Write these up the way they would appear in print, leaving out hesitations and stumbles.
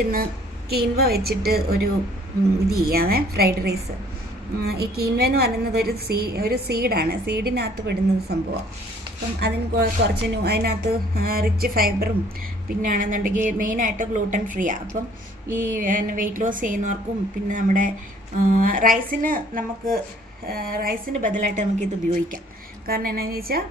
നമുക്കിന്ന് കീൻവ വെച്ചിട്ട് ഒരു ഇത് ചെയ്യാമേ, ഫ്രൈഡ് റൈസ്. ഈ കീൻവ എന്ന് പറയുന്നത് ഒരു സീഡാണ്, സീഡിനകത്ത് പെടുന്നത് സംഭവം. അപ്പം അതിന് കുറച്ച് അതിനകത്ത് റിച്ച് ഫൈബറും പിന്നാണെന്നുണ്ടെങ്കിൽ മെയിനായിട്ട് ഗ്ലൂട്ടൻ ഫ്രീയാണ്. അപ്പം ഈ വെയിറ്റ് ലോസ് ചെയ്യുന്നവർക്കും പിന്നെ നമ്മുടെ റൈസിന് ബദലായിട്ട് നമുക്കിത് ഉപയോഗിക്കാം. കാരണം എന്നാന്ന് വെച്ചാൽ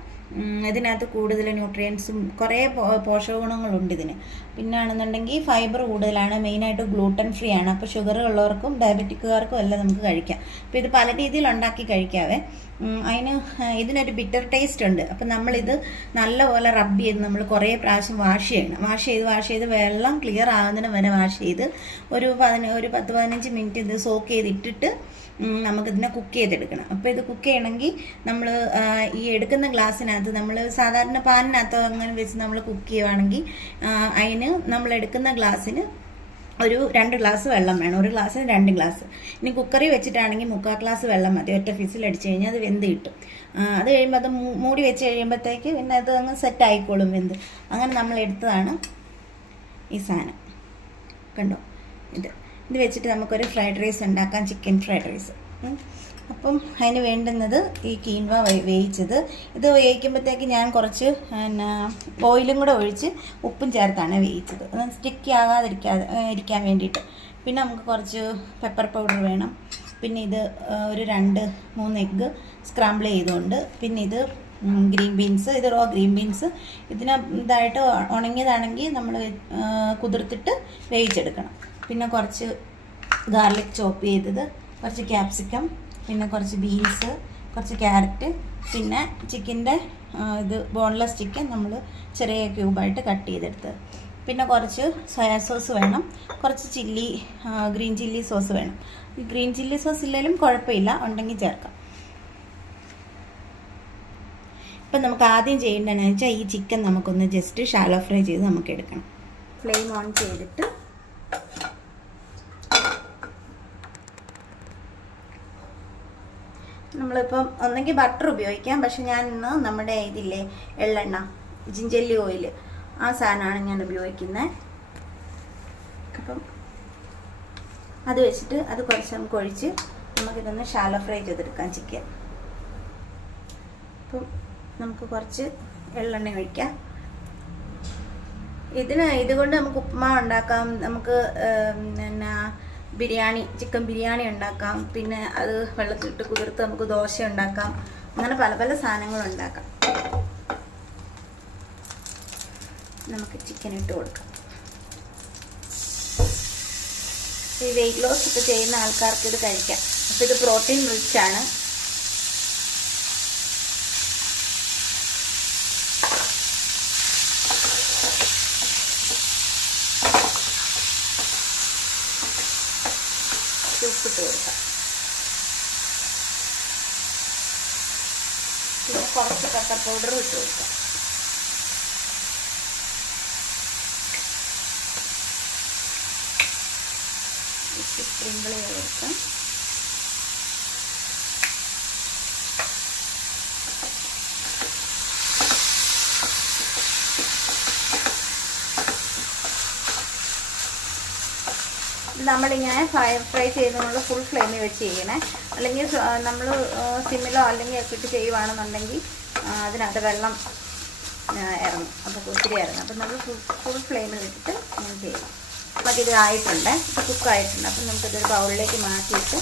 ഇതിനകത്ത് കൂടുതൽ ന്യൂട്രിയൻസും കുറേ പോഷക ഗുണങ്ങളുണ്ട് ഇതിന്. പിന്നാണെന്നുണ്ടെങ്കിൽ ഫൈബർ കൂടുതലാണ്, മെയിനായിട്ട് ഗ്ലൂട്ടൻ ഫ്രീ ആണ്. അപ്പോൾ ഷുഗർ ഉള്ളവർക്കും ഡയബറ്റിക്കുകാർക്കും എല്ലാം നമുക്ക് കഴിക്കാം. അപ്പോൾ ഇത് പല രീതിയിൽ ഉണ്ടാക്കി കഴിക്കാവേ. ഇതിനൊരു ബിറ്റർ ടേസ്റ്റ് ഉണ്ട്. അപ്പം നമ്മളിത് നല്ലപോലെ റബ്ബ് ചെയ്ത് നമ്മൾ കുറേ പ്രാവശ്യം വാഷ് ചെയ്യണം. വാഷ് ചെയ്ത് വെള്ളം ക്ലിയർ ആകുന്നതിന് വരെ വാഷ് ചെയ്ത് ഒരു 10-15 മിനിറ്റ് ഇത് സോക്ക് ചെയ്തിട്ടിട്ട് നമുക്കിതിനെ കുക്ക് ചെയ്തെടുക്കണം. അപ്പോൾ ഇത് കുക്ക് ചെയ്യണമെങ്കിൽ നമ്മൾ ഈ എടുക്കുന്ന ഗ്ലാസ്സിനകത്ത് നമ്മൾ സാധാരണ പാനിനകത്തോ അങ്ങനെ വെച്ച് നമ്മൾ കുക്ക് ചെയ്യുവാണെങ്കിൽ അതിന് നമ്മൾ എടുക്കുന്ന ഗ്ലാസ്സിന് ഒരു 2 ഗ്ലാസ് വെള്ളം വേണം. ഒരു ഗ്ലാസ്സിന് 2 ഗ്ലാസ്. ഇനി കുക്കറിൽ വെച്ചിട്ടാണെങ്കിൽ 3/4 ഗ്ലാസ് വെള്ളം മതി. ഒറ്റ ഫിസിൽ അടിച്ചു കഴിഞ്ഞാൽ അത് വെന്ത് കിട്ടും. അത് കഴിയുമ്പോൾ അത് മൂടി വെച്ച് കഴിയുമ്പോഴത്തേക്ക് പിന്നെ അത് അങ്ങ് സെറ്റ് ആയിക്കോളും വെന്ത്. അങ്ങനെ നമ്മൾ എടുത്തതാണ് ഈ സാധനം. കണ്ടോ, ഇത് വെച്ചിട്ട് നമുക്കൊരു ഫ്രൈഡ് റൈസ് ഉണ്ടാക്കാം, ചിക്കൻ ഫ്രൈഡ് റൈസ്. അപ്പം അതിന് വേണ്ടുന്നത് ഈ കീൻവ വേവിച്ചത്. ഇത് വേവിക്കുമ്പോഴത്തേക്ക് ഞാൻ കുറച്ച് ഓയിലും കൂടെ ഒഴിച്ച് ഉപ്പും ചേർത്താണ് വേവിച്ചത്, സ്റ്റിക്കി ഇരിക്കാൻ വേണ്ടിയിട്ട്. പിന്നെ നമുക്ക് കുറച്ച് പെപ്പർ പൗഡർ വേണം. പിന്നെ ഇത് ഒരു 2-3 എഗ്ഗ് സ്ക്രാമ്പിൾ ചെയ്തുകൊണ്ട്, പിന്നെ ഇത് ഗ്രീൻ ബീൻസ്, ഇത് റോ ഗ്രീൻ ബീൻസ്. ഇതായിട്ട് ഉണങ്ങിയതാണെങ്കിൽ നമ്മൾ കുതിർത്തിട്ട് വേവിച്ചെടുക്കണം. പിന്നെ കുറച്ച് ഗാർലിക് ചോപ്പ് ചെയ്തത്, കുറച്ച് ക്യാപ്സിക്കം, പിന്നെ കുറച്ച് ബീൻസ്, കുറച്ച് ക്യാരറ്റ്, പിന്നെ ചിക്കൻ്റെ ഇത് ബോൺലെസ് ചിക്കൻ നമ്മൾ ചെറിയ ക്യൂബായിട്ട് കട്ട് ചെയ്തെടുത്തത്. പിന്നെ കുറച്ച് സോയാ സോസ് വേണം, കുറച്ച് ഗ്രീൻ ചില്ലി സോസ് വേണം. ഈ ഗ്രീൻ ചില്ലി സോസ് ഇല്ലെങ്കിലും കുഴപ്പമില്ല, ഉണ്ടെങ്കിൽ ചേർക്കാം. ഇപ്പം നമുക്ക് ആദ്യം ചെയ്യേണ്ടതെന്ന് വെച്ചാൽ ഈ ചിക്കൻ നമുക്കൊന്ന് ജസ്റ്റ് ഷാലോ ഫ്രൈ ചെയ്ത് നമുക്ക് എടുക്കണം. ഫ്ലെയിം ഓൺ ചെയ്തിട്ട് നമ്മളിപ്പം ഒന്നെങ്കിൽ ബട്ടർ ഉപയോഗിക്കാം, പക്ഷെ ഞാൻ ഇന്ന് നമ്മുടെ ഇതില്ലേ എള്ളെണ്ണ, ജിഞ്ചല്ലി ഓയിൽ, ആ സാധനമാണ് ഞാൻ ഉപയോഗിക്കുന്നത്. അപ്പം അത് വെച്ചിട്ട് അത് കുറച്ച് നമുക്ക് ഒഴിച്ച് നമുക്കിതൊന്ന് ഷാലോ ഫ്രൈ ചെയ്തെടുക്കാം ചിക്കൻ. അപ്പം നമുക്ക് കുറച്ച് എള്ളെണ്ണ ഒഴിക്കാം. ഇതുകൊണ്ട് നമുക്ക് ഉപ്പുമാവ് ഉണ്ടാക്കാം, നമുക്ക് ചിക്കൻ ബിരിയാണി ഉണ്ടാക്കാം, പിന്നെ അത് വെള്ളത്തിലിട്ട് കുതിർത്ത് നമുക്ക് ദോശ ഉണ്ടാക്കാം, അങ്ങനെ പല പല സാധനങ്ങൾ ഉണ്ടാക്കാം. നമുക്ക് ചിക്കൻ ഇട്ട് കൊടുക്കാം. ഈ വെയിറ്റ് ലോസ് ഒക്കെ ചെയ്യുന്ന ആൾക്കാർക്ക് ഇത് കഴിക്കാം. അപ്പോൾ ഇത് പ്രോട്ടീൻ റിച്ച് ആണ്. ഉപ്പിട്ട് കൊടുക്കാം. പിന്നെ കുറച്ച് പെപ്പർ പൗഡർ ഇട്ട് കൊടുക്കാം. സ്പ്രിങ്കിൾ ചെയ്ത് കൊടുക്കാം. നമ്മളിങ്ങനെ ഫ്രൈ ചെയ്യുന്നതുകൊണ്ട് ഫുൾ ഫ്ലെയിമിൽ വെച്ച് ചെയ്യണേ. അല്ലെങ്കിൽ നമ്മൾ സിമ്മിലോ അല്ലെങ്കിൽ ഒക്കെ ഇട്ട് ചെയ്യുവാണെന്നുണ്ടെങ്കിൽ അതിനകത്ത് വെള്ളം ഇറങ്ങും, അപ്പോൾ ഒത്തിരി ഇറങ്ങും. അപ്പം നമ്മൾ ഫുൾ ഫ്ലെയിമിൽ ഇട്ടിട്ട് ഇങ്ങനെ ചെയ്യണം. അപ്പം ഇത് ആയിട്ടുണ്ട്, കുക്കായിട്ടുണ്ട്. അപ്പം നമുക്കിതൊരു ബൗളിലേക്ക് മാറ്റിയിട്ട്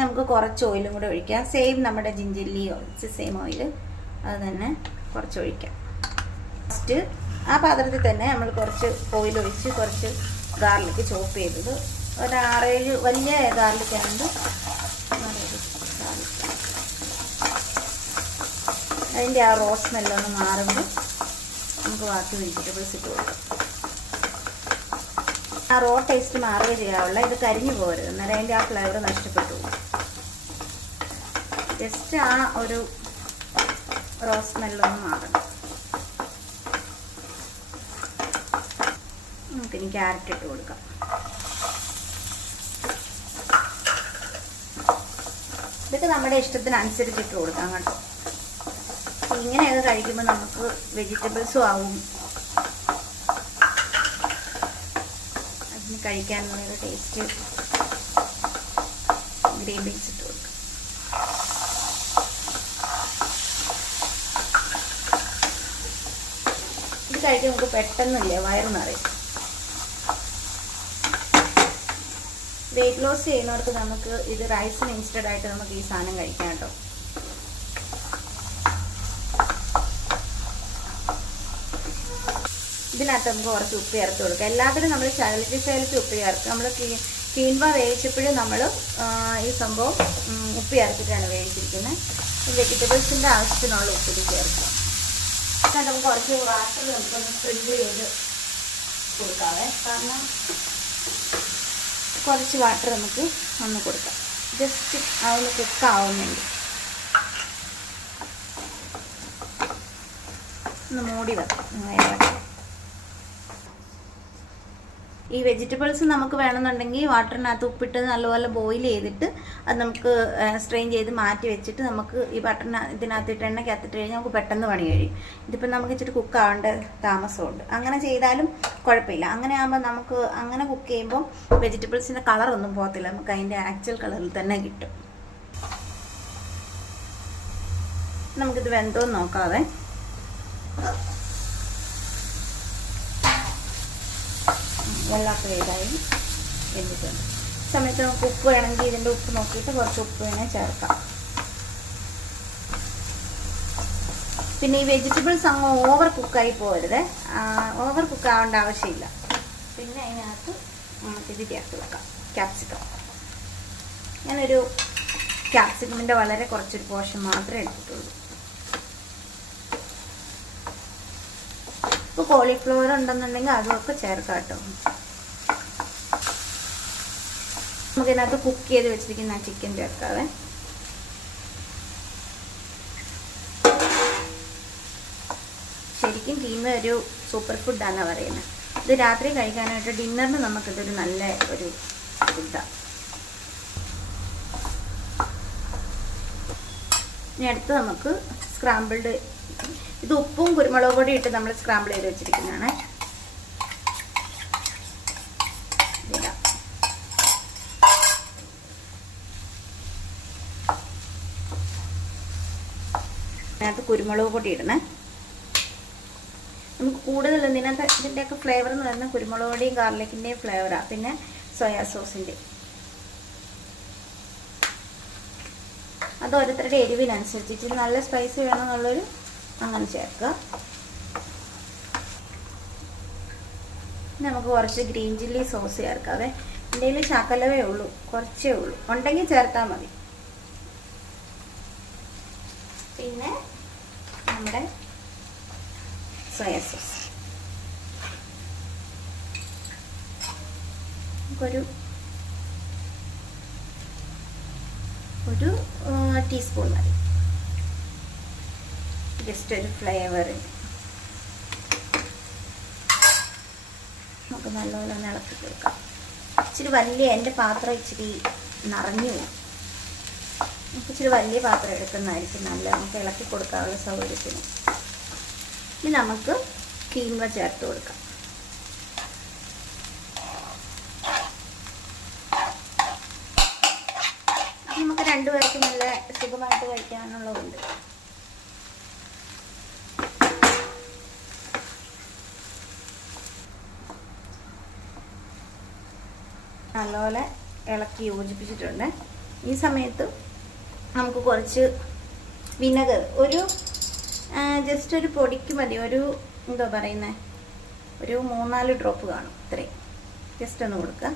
നമുക്ക് കുറച്ച് ഓയിലും കൂടെ ഒഴിക്കാം. സെയിം നമ്മുടെ ജിഞ്ചല്ലി ഓയിൽ, സെയിം ഓയിൽ അത് തന്നെ കുറച്ച് ഒഴിക്കാം. ഫസ്റ്റ് ആ പാത്രത്തിൽ തന്നെ നമ്മൾ കുറച്ച് ഓയിൽ ഒഴിച്ച് കുറച്ച് ഗാർലിക്ക് ചോപ്പ് ചെയ്തത്, ഒരു 6-7 വലിയ ഗാർലിക് ആണെങ്കിൽ അതിൻ്റെ ആ റോസ് സ്മെല്ലൊന്ന് മാറുമ്പോൾ നമുക്ക് ബാക്കി വെജിറ്റബിൾസ് ഇട്ട് കൊടുക്കാം. ആ റോ ടേസ്റ്റ് മാറുകയും ചെയ്യാവുള്ള, ഇത് കരിഞ്ഞു പോകരുത്, അന്നേരം അതിൻ്റെ ആ ഫ്ലേവർ നഷ്ടപ്പെട്ടു പോകും. ജസ്റ്റ് ആ ഒരു റോസ് സ്മെല്ലൊന്ന് മാറണം. നമുക്കിനി ക്യാരറ്റ് ഇട്ട് കൊടുക്കാം. ഇതൊക്കെ നമ്മുടെ ഇഷ്ടത്തിനനുസരിച്ച് ഇട്ട് കൊടുക്കാം കേട്ടോ. ഇങ്ങനെയൊക്കെ കഴിക്കുമ്പോൾ നമുക്ക് വെജിറ്റബിൾസും ആവും, അതിന് കഴിക്കാനുള്ളൊരു ടേസ്റ്റ്. ഗ്രീൻ ബീൻസ് ഇട്ട് കൊടുക്കാം. ഇത് കഴിക്കാൻ നമുക്ക് പെട്ടെന്നില്ലേ വയറ് നിറയും. വെയിറ്റ് ലോസ് ചെയ്യുന്നവർക്ക് നമുക്ക് ഇത് റൈസിന് ഇൻസ്റ്റഡ് ആയിട്ട് നമുക്ക് ഈ സാധനം കഴിക്കാം കേട്ടോ. ഇതിനകത്ത് നമുക്ക് കുറച്ച് ഉപ്പ് ചേർത്ത് കൊടുക്കാം. എല്ലാത്തിനും നമ്മൾ ശകലിച്ച് ഉപ്പ് ചേർക്കുക. നമ്മൾ കീൻവ വേവിച്ചപ്പോഴും നമ്മൾ ഈ സംഭവം ഉപ്പ് ചേർത്തിട്ടാണ് വേവിച്ചിരിക്കുന്നത്. വെജിറ്റബിൾസിൻ്റെ ആവശ്യത്തിനുള്ള ഉപ്പിൽ ചേർക്കുക. എന്നിട്ട് നമുക്ക് കുറച്ച് വാട്ടർ നമുക്കൊന്ന് സ്പ്രിങ്കിൾ ചെയ്ത് കൊടുക്കാവേ. കാരണം കുറച്ച് വാട്ടർ നമുക്ക് ഒന്ന് കൊടുക്കാം, ജസ്റ്റ് അതൊന്ന് കുക്കാവുന്നുണ്ട്. ഒന്ന് മൂടി വെക്കാം. ഈ വെജിറ്റബിൾസ് നമുക്ക് വേണമെന്നുണ്ടെങ്കിൽ വാട്ടറിനകത്ത് ഉപ്പിട്ട് നല്ലപോലെ ബോയിൽ ചെയ്തിട്ട് അത് നമുക്ക് സ്ട്രെയിൻ ചെയ്ത് മാറ്റി വെച്ചിട്ട് നമുക്ക് ഈ ഇതിനകത്തിട്ട് എണ്ണയ്ക്കകത്തിട്ട് കഴിഞ്ഞാൽ നമുക്ക് പെട്ടെന്ന് പണി കഴിയും. ഇതിപ്പോൾ നമുക്ക് ഇച്ചിരി കുക്കാവേണ്ട താമസമുണ്ട്. അങ്ങനെ ചെയ്താലും കുഴപ്പമില്ല. അങ്ങനെ ആകുമ്പോൾ നമുക്ക് അങ്ങനെ കുക്ക് ചെയ്യുമ്പോൾ വെജിറ്റബിൾസിൻ്റെ കളറൊന്നും പോകത്തില്ല, നമുക്ക് അതിൻ്റെ ആക്ച്വൽ കളറിൽ തന്നെ കിട്ടും. നമുക്കിത് വെന്തോന്ന് നോക്കാവേ. വെള്ളമൊക്കെ വേഗമായി വെന്തിട്ടുണ്ട്. സമയത്ത് നമുക്ക് ഉപ്പ് വേണമെങ്കിൽ ഇതിൻ്റെ ഉപ്പ് നോക്കിയിട്ട് കുറച്ച് ഉപ്പ് വേണേൽ ചേർക്കാം. പിന്നെ ഈ വെജിറ്റബിൾസ് അങ്ങ് ഓവർ കുക്കായി പോകരുത്, ഓവർ കുക്കാവേണ്ട ആവശ്യമില്ല. പിന്നെ അതിനകത്ത് നമുക്കിത് ചേർത്ത് വെക്കാം ക്യാപ്സിക്കം. ഞാനൊരു ക്യാപ്സിക്കമിൻ്റെ വളരെ കുറച്ചൊരു പോർഷൻ മാത്രമേ എടുത്തിട്ടുള്ളൂ. ഇപ്പോൾ കോളിഫ്ലവർ ഉണ്ടെന്നുണ്ടെങ്കിൽ അതുമൊക്കെ ചേർക്കാം കേട്ടോ. നമുക്കിതിനകത്ത് കുക്ക് ചെയ്ത് വെച്ചിരിക്കുന്ന ചിക്കൻ ചേർക്കാവേ. ശരിക്കും കീമ ഒരു സൂപ്പർ ഫുഡാണ് പറയുന്നത്. ഇത് രാത്രി കഴിക്കാനായിട്ട് ഡിന്നറിന് നമുക്കിതൊരു നല്ല ഒരു ഫുഡാണ്. ഇനി അടുത്ത് നമുക്ക് സ്ക്രാമ്പിൾഡ്, ഇത് ഉപ്പും കുരുമുളക് പൊടി ഇട്ട് നമ്മൾ സ്ക്രാമ്പിൾ ചെയ്ത് വെച്ചിരിക്കുന്നതാണ്. അതിനകത്ത് കുരുമുളക് പൊടി ഇടണേ. നമുക്ക് കൂടുതൽ ഇതിൻ്റെയൊക്കെ ഫ്ലേവർ എന്ന് പറയുന്നത് കുരുമുളക് പൊടിയും ഗാർലിക്കിൻ്റെയും ഫ്ലേവറാണ്. പിന്നെ സോയാ സോസിൻ്റെ, അത് ഓരോരുത്തരുടെ എരിവിനനുസരിച്ച് ഇച്ചിരി നല്ല സ്പൈസി വേണമെന്നുള്ളൊരു അങ്ങനെ ചേർക്കുക. നമുക്ക് കുറച്ച് ഗ്രീൻ ചില്ലി സോസ് ചേർക്കാവേ. എൻ്റെ കയ്യിൽ ശകലവേ ഉള്ളൂ, കുറച്ചേ ഉള്ളൂ, ഉണ്ടെങ്കിൽ ചേർത്താൽ മതി. പിന്നെ നമ്മുടെ സോയാ സോസ് നമുക്കൊരു ടീസ്പൂൺ മതി, ജസ്റ്റ് ഒരു ഫ്ലേവറിന്. നമുക്ക് നല്ലപോലെ ഒന്ന് ഇളക്കി കൊടുക്കാം. ഇച്ചിരി വലിയ, എൻ്റെ പാത്രം ഇച്ചിരി നിറഞ്ഞു പോകും. നമുക്ക് ഇച്ചിരി വലിയ പാത്രം എടുക്കുന്നതായിരിക്കും നല്ല, നമുക്ക് ഇളക്കി കൊടുക്കാനുള്ള സൗകര്യത്തിന്. ഇനി നമുക്ക് കീൻവ ചേർത്ത് കൊടുക്കാം. നമുക്ക് രണ്ടുപേർക്ക് നല്ല സുഖമായിട്ട് കഴിക്കാനുള്ളതുണ്ട്. നല്ലപോലെ ഇളക്കി യോജിപ്പിച്ചിട്ടുണ്ട്. ഈ സമയത്ത് നമുക്ക് കുറച്ച് വിനെഗർ, ഒരു ജസ്റ്റ് ഒരു പൊടിക്ക് മതി, ഒരു എന്താ പറയുന്നത്, ഒരു 3-4 ഡ്രോപ്പ് കാണും, ഇത്രയും ജസ്റ്റ് ഒന്ന് കൊടുക്കുക.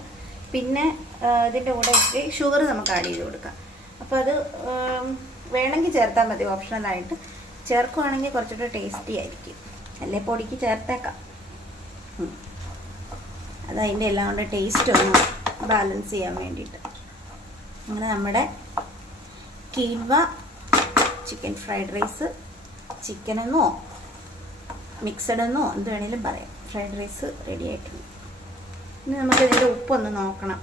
പിന്നെ ഇതിൻ്റെ കൂടെ ഇച്ചിരി ഷുഗർ നമുക്ക് ആഡ് ചെയ്ത് കൊടുക്കാം. അപ്പോൾ അത് വേണമെങ്കിൽ ചേർത്താൽ മതി, ഓപ്ഷണലായിട്ട്. ചേർക്കുകയാണെങ്കിൽ കുറച്ചുകൂടെ ടേസ്റ്റി ആയിരിക്കും. അല്ലേ പൊടിക്ക് ചേർത്തേക്കാം. അതതിൻ്റെ എല്ലാം കൊണ്ട് ടേസ്റ്റ് ഒന്ന് ബാലൻസ് ചെയ്യാൻ വേണ്ടിയിട്ട്. അങ്ങനെ നമ്മുടെ കീൻവ ചിക്കൻ ഫ്രൈഡ് റൈസ്, ചിക്കനെന്നോ മിക്സഡെന്നോ എന്ത് വേണമെങ്കിലും പറയാം, ഫ്രൈഡ് റൈസ് റെഡി ആയിട്ടുണ്ട്. ഇനി നമുക്ക് ഇതിൻ്റെ ഉപ്പൊന്ന് നോക്കണം.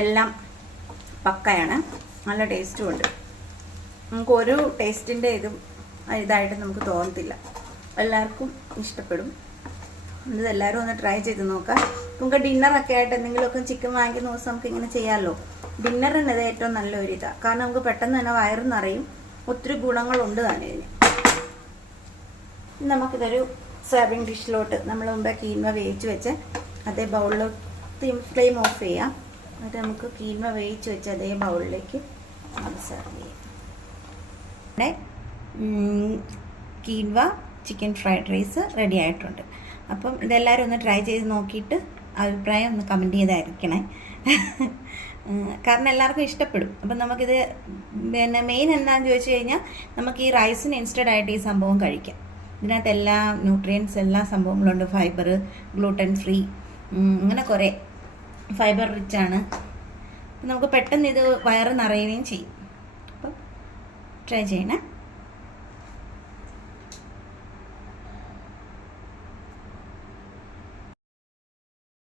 എല്ലാം പക്കയാണ്, നല്ല ടേസ്റ്റും ഉണ്ട്. നമുക്ക് ഒരു ടേസ്റ്റിൻ്റെ ഇതായിട്ട് നമുക്ക് തോന്നത്തില്ല, എല്ലാവർക്കും ഇഷ്ടപ്പെടും. ഇതെല്ലാവരും ഒന്ന് ട്രൈ ചെയ്ത് നോക്കാം. നമുക്ക് ഡിന്നറൊക്കെ ആയിട്ട് എന്തെങ്കിലുമൊക്കെ ചിക്കൻ വാങ്ങിക്കുന്ന ദിവസം നമുക്ക് ഇങ്ങനെ ചെയ്യാമല്ലോ. ഡിന്നറിന് ഇത് ഏറ്റവും നല്ലൊരു ഇതാണ്, കാരണം നമുക്ക് പെട്ടെന്ന് തന്നെ വയറ് നിറയും, ഒത്തിരി ഗുണങ്ങളുണ്ട് തന്നെ ഇതിന്. നമുക്കിതൊരു സെർവിങ് ഡിഷിലോട്ട് നമ്മൾ മുമ്പേ കീൻവ വേവിച്ച് വെച്ച് അതേ ബൗളിൽ ഫ്ലെയിം ഓഫ് ചെയ്യാം. എന്നിട്ട് നമുക്ക് കീൻവ വേവിച്ച് വെച്ച് അതേ ബൗളിലേക്ക് അത് സെർവ് ചെയ്യാം. ഇവിടെ quinoa chicken fried rice ready ആയിട്ടുണ്ട്. അപ്പം ഇതെല്ലാവരും ഒന്ന് ട്രൈ ചെയ്ത് നോക്കിയിട്ട് അഭിപ്രായം ഒന്ന് കമൻറ്റ് ചെയ്തായിരിക്കണേ. കാരണം എല്ലാവർക്കും ഇഷ്ടപ്പെടും. അപ്പം നമുക്കിത് പിന്നെ മെയിൻ എന്താണെന്ന് ചോദിച്ചു കഴിഞ്ഞാൽ നമുക്ക് ഈ റൈസിന് ഇൻസ്റ്റഡ് ആയിട്ട് ഈ സംഭവം കഴിക്കാം. ഇതിനകത്ത് എല്ലാ ന്യൂട്രിയൻസ് എല്ലാ സംഭവങ്ങളുണ്ട്. ഫൈബർ, ഗ്ലൂട്ടൻ ഫ്രീ, അങ്ങനെ കുറേ ഫൈബർ റിച്ചാണ്. അപ്പം നമുക്ക് പെട്ടെന്ന് ഇത് വയറ് നിറയുകയും ചെയ്യും. അപ്പം ട്രൈ ചെയ്യണേ.